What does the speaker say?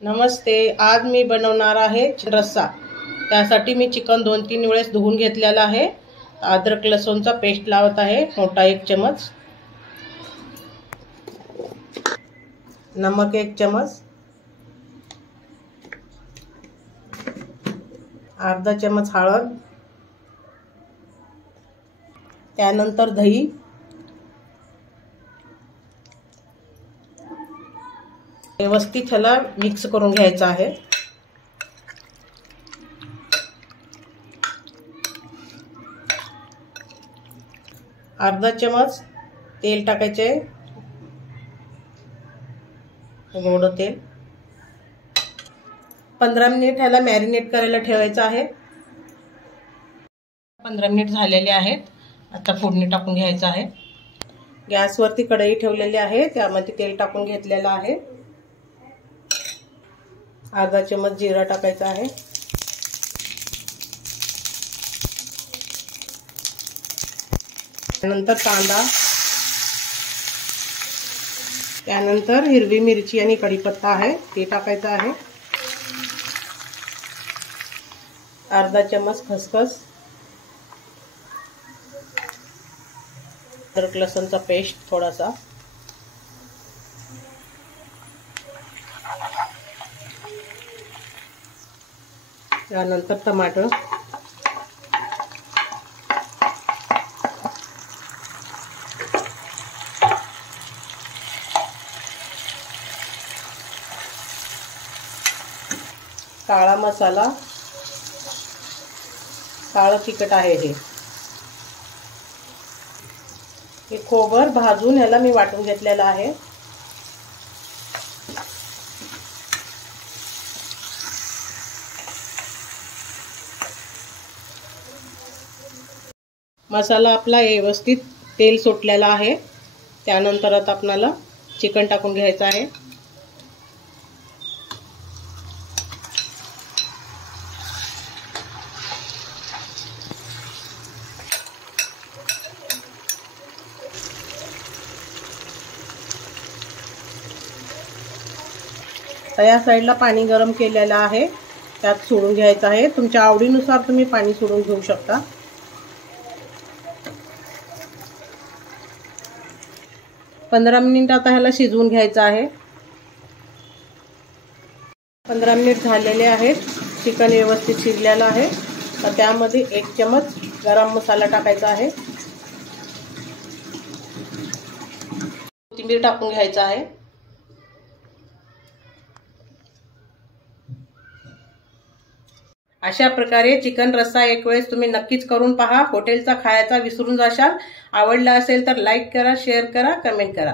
नमस्ते। आज मी बनवणार आहे रस्सा। त्यासाठी मी चिकन 2-3 वेळेस धुवून घेतलेला आहे। अद्रक लसूणचा पेस्ट लावत आहे, मोठा 1 चमच, नमक 1 चमच, अर्धा चमच हळद, त्यानंतर दही, व्यवस्थित ह्याला मिक्स करून घ्यायचं आहे। अर्धा चमच तेल टाकायचे, गोड तेल। 15 मिनिट ह्याला मॅरिनेट करायला ठेवायचं आहे। 15 मिनिट झालेले आहेत। आता फोडणी टाकून घ्यायचं आहे। गॅसवरती कढई ठेवलेली आहे, त्यामध्ये तेल टाकून घेतलेलं आहे। अर्धा चमच जिरा टाकायचा आहे, त्यानंतर कांदा, त्यानंतर हिरवी मिरची आणि कढीपत्ता आहे ते टाकायचं आहे। अर्धा चमच खसखस, अद्रक लसूणचा पेस्ट थोडासा, त्यानंतर टमाटर, काळा मसाला, काळं तिखट आहे हे खोबर भाजून याला मी वाटून घेतलेलं आहे। मसाला आपला व्यवस्थित तेल सुटलेला आहे। त्यानंतर आता आपल्याला चिकन टाकून घ्यायचं आहे। तर या साईडला पाणी गरम केलेलं आहे, त्यात सोडून घ्यायचं आहे। तुमच्या आवडीनुसार तुम्ही पाणी सोडून घेऊ शकता। 15 मिनिट आता ह्याला शिजवून घ्यायचं आहे। 15 मिनिट झालेले आहेत। चिकन व्यवस्थित शिजलेलं आहे। तर त्यामध्ये 1 चमच गरम मसाला टाकायचा आहे, कोथिंबीर टाकून घ्यायचा आहे। अशा प्रकारे चिकन रस्सा एक वेळेस तुम्ही नक्कीच करून पहा। हॉटेलचा खायचा विसरून जाशाल। आवडला असेल तर लाईक करा, शेअर करा, कमेंट करा।